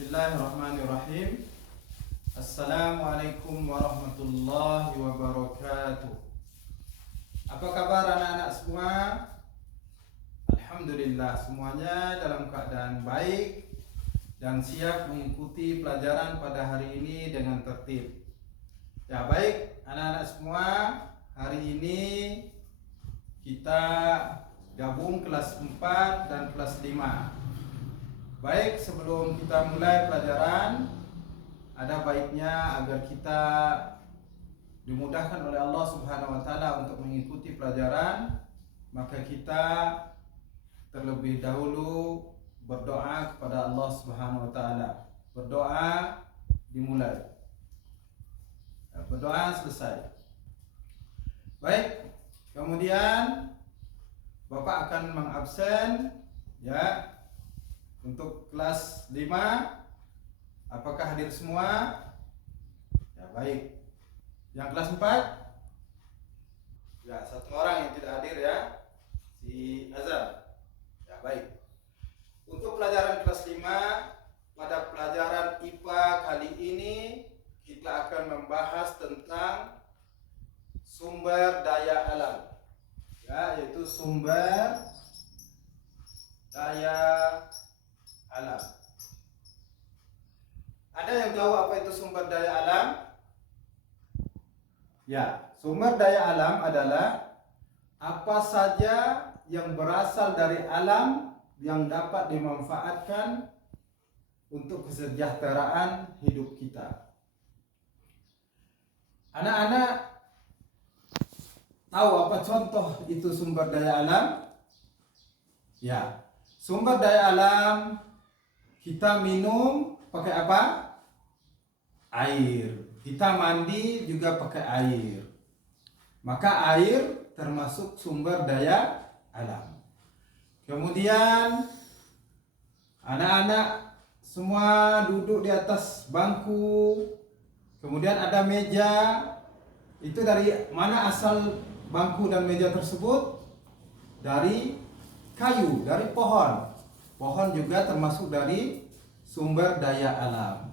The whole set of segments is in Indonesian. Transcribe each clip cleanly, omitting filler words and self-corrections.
Bismillahirrahmanirrahim. Assalamualaikum warahmatullahi wabarakatuh. Apa kabar anak-anak semua? Alhamdulillah semuanya dalam keadaan baik dan siap mengikuti pelajaran pada hari ini dengan tertib. Ya baik anak-anak semua, hari ini kita gabung kelas 4 dan kelas 5. Baik, sebelum kita mulai pelajaran, ada baiknya agar kita dimudahkan oleh Allah Subhanahu wa taala untuk mengikuti pelajaran, maka kita terlebih dahulu berdoa kepada Allah Subhanahu wa taala. Berdoa dimulai. Berdoa selesai. Baik, kemudian Bapak akan mengabsen ya. Untuk kelas 5, apakah hadir semua? Ya baik. Yang kelas 4? Ya, satu orang yang tidak hadir ya, si Azam. Ya baik. Untuk pelajaran kelas 5, pada pelajaran IPA kali ini kita akan membahas tentang sumber daya alam. Ya, yaitu sumber daya alam. Ada yang tahu apa itu sumber daya alam? Ya, sumber daya alam adalah apa saja yang berasal dari alam yang dapat dimanfaatkan untuk kesejahteraan hidup kita. Anak-anak tahu apa contoh itu sumber daya alam? Ya, sumber daya alam kita minum pakai apa? Air. Kita mandi juga pakai air. Maka air termasuk sumber daya alam. Kemudian anak-anak semua duduk di atas bangku. Kemudian ada meja. Itu dari mana asal bangku dan meja tersebut? Dari kayu, dari pohon. Pohon juga termasuk dari sumber daya alam.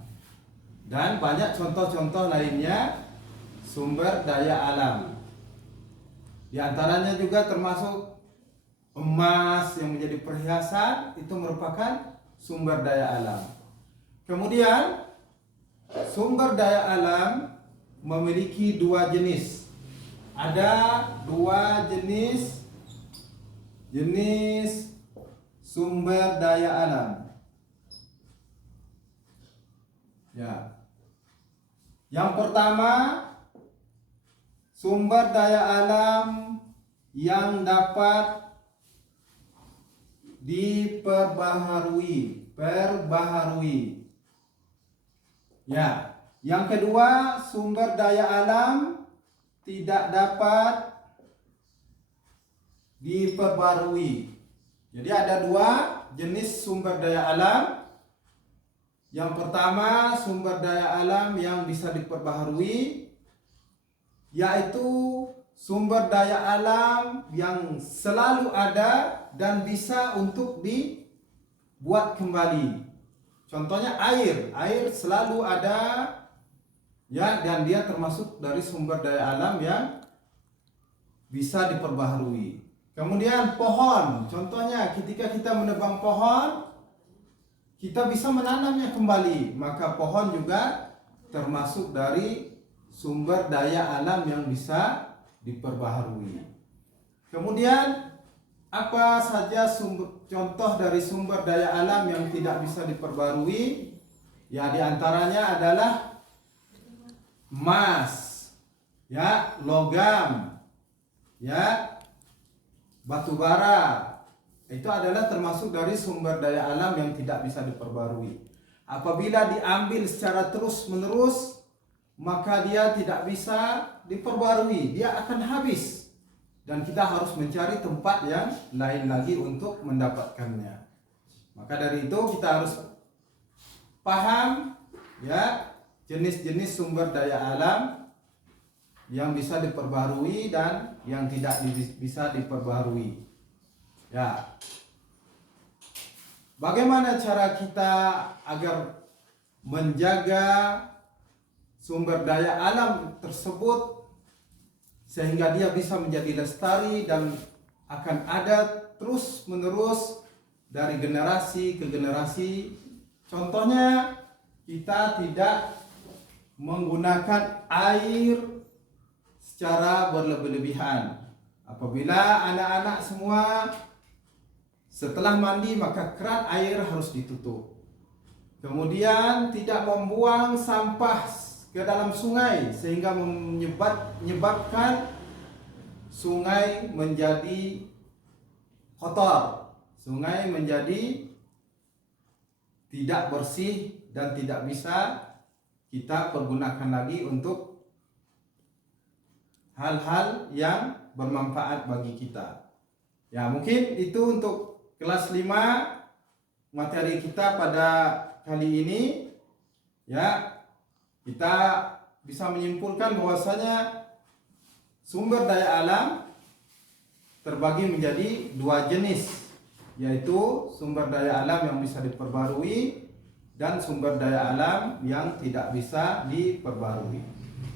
Dan banyak contoh-contoh lainnya sumber daya alam. Di antaranya juga termasuk emas yang menjadi perhiasan, itu merupakan sumber daya alam. Kemudian sumber daya alam memiliki dua jenis. Ada dua jenis sumber daya alam. Ya. Yang pertama, sumber daya alam yang dapat perbaharui. Ya. Yang kedua, sumber daya alam tidak dapat diperbarui. Jadi ada dua jenis sumber daya alam. Yang pertama, sumber daya alam yang bisa diperbaharui, yaitu sumber daya alam yang selalu ada dan bisa untuk dibuat kembali. Contohnya air. Air selalu ada ya, dan dia termasuk dari sumber daya alam yang bisa diperbaharui. Kemudian pohon, contohnya ketika kita menebang pohon, kita bisa menanamnya kembali, maka pohon juga termasuk dari sumber daya alam yang bisa diperbaharui. Kemudian apa saja contoh dari sumber daya alam yang tidak bisa diperbaharui? Ya, diantaranya adalah emas, ya, logam, ya, batu bara. Itu adalah termasuk dari sumber daya alam yang tidak bisa diperbarui. Apabila diambil secara terus-menerus, maka dia tidak bisa diperbarui, dia akan habis. Dan kita harus mencari tempat yang lain lagi untuk mendapatkannya. Maka dari itu kita harus paham ya jenis-jenis sumber daya alam yang bisa diperbarui dan yang tidak bisa diperbarui. Ya. Bagaimana cara kita agar menjaga sumber daya alam tersebut sehingga dia bisa menjadi lestari dan akan ada terus menerus dari generasi ke generasi. Contohnya, kita tidak menggunakan air secara berlebih-lebihan. Apabila anak-anak semua setelah mandi, maka keran air harus ditutup. Kemudian tidak membuang sampah ke dalam sungai sehingga menyebabkan sungai menjadi kotor, sungai menjadi tidak bersih dan tidak bisa kita pergunakan lagi untuk hal-hal yang bermanfaat bagi kita. Ya, mungkin itu untuk kelas 5 materi kita pada kali ini. Ya, kita bisa menyimpulkan bahwasanya sumber daya alam terbagi menjadi 2 jenis, yaitu sumber daya alam yang bisa diperbarui dan sumber daya alam yang tidak bisa diperbarui.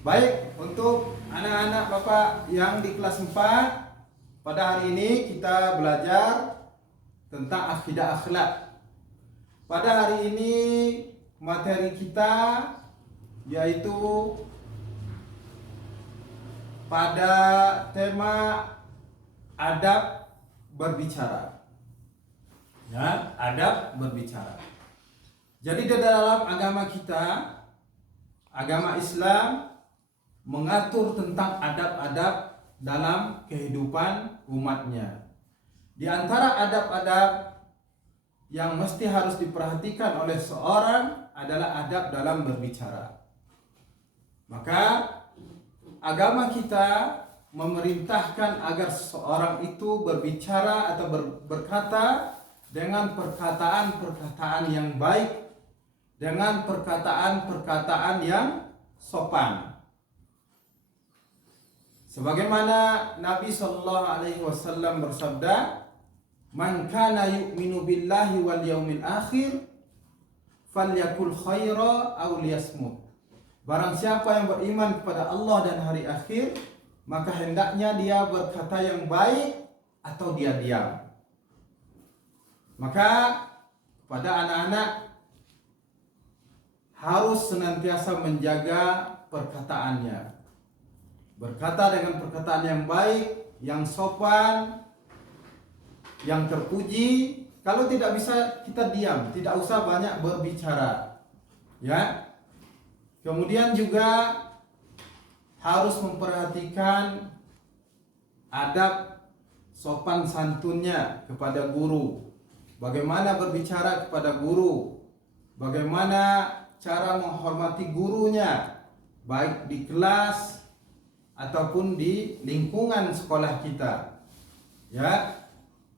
Baik, untuk anak-anak Bapak yang di kelas 4, pada hari ini kita belajar tentang akidah akhlak. Pada hari ini materi kita yaitu pada tema adab berbicara. Ya, adab berbicara. Jadi di dalam agama kita, agama Islam mengatur tentang adab-adab dalam kehidupan umatnya. Di antara adab-adab yang mesti harus diperhatikan oleh seorang adalah adab dalam berbicara. Maka agama kita memerintahkan agar seseorang itu berbicara atau berkata dengan perkataan-perkataan yang baik, dengan perkataan-perkataan yang sopan. Sebagaimana Nabi SAW bersabda, "Man kana yu'minu billahi wal yaumil akhir falyakul khaira aw liyasmut." Barang siapa yang beriman kepada Allah dan hari akhir, maka hendaknya dia berkata yang baik atau dia diam. Maka pada anak-anak harus senantiasa menjaga perkataannya. Berkata dengan perkataan yang baik, yang sopan, yang terpuji. Kalau tidak bisa, kita diam, tidak usah banyak berbicara. Ya. Kemudian juga harus memperhatikan adab sopan santunnya kepada guru. Bagaimana berbicara kepada guru, bagaimana cara menghormati gurunya, baik di kelas ataupun di lingkungan sekolah kita. Ya,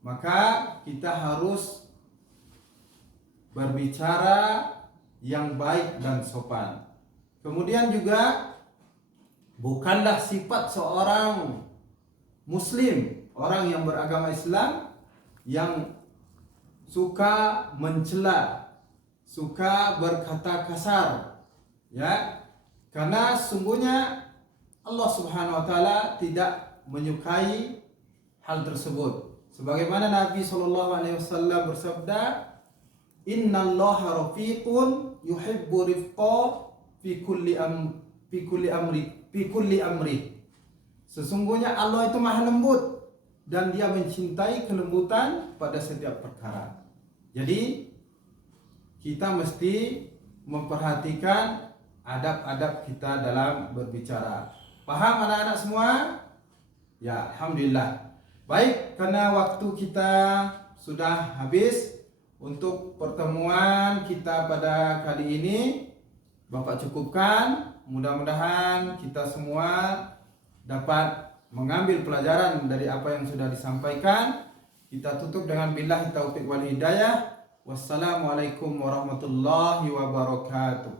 maka kita harus berbicara yang baik dan sopan. Kemudian juga bukanlah sifat seorang muslim, orang yang beragama Islam, yang suka mencela, suka berkata kasar. Ya, karena sungguhnya Allah Subhanahu wa taala tidak menyukai hal tersebut. Sebagaimana Nabi SAW bersabda, "Innallaha rafiqun yuhibbu rifqa fi kulli amri." Sesungguhnya Allah itu maha lembut dan dia mencintai kelembutan pada setiap perkara. Jadi kita mesti memperhatikan adab-adab kita dalam berbicara. Paham anak-anak semua? Ya, alhamdulillah. Baik, karena waktu kita sudah habis untuk pertemuan kita pada kali ini, Bapak cukupkan. Mudah-mudahan kita semua dapat mengambil pelajaran dari apa yang sudah disampaikan. Kita tutup dengan billahi taufiq wal hidayah. Wassalamualaikum warahmatullahi wabarakatuh.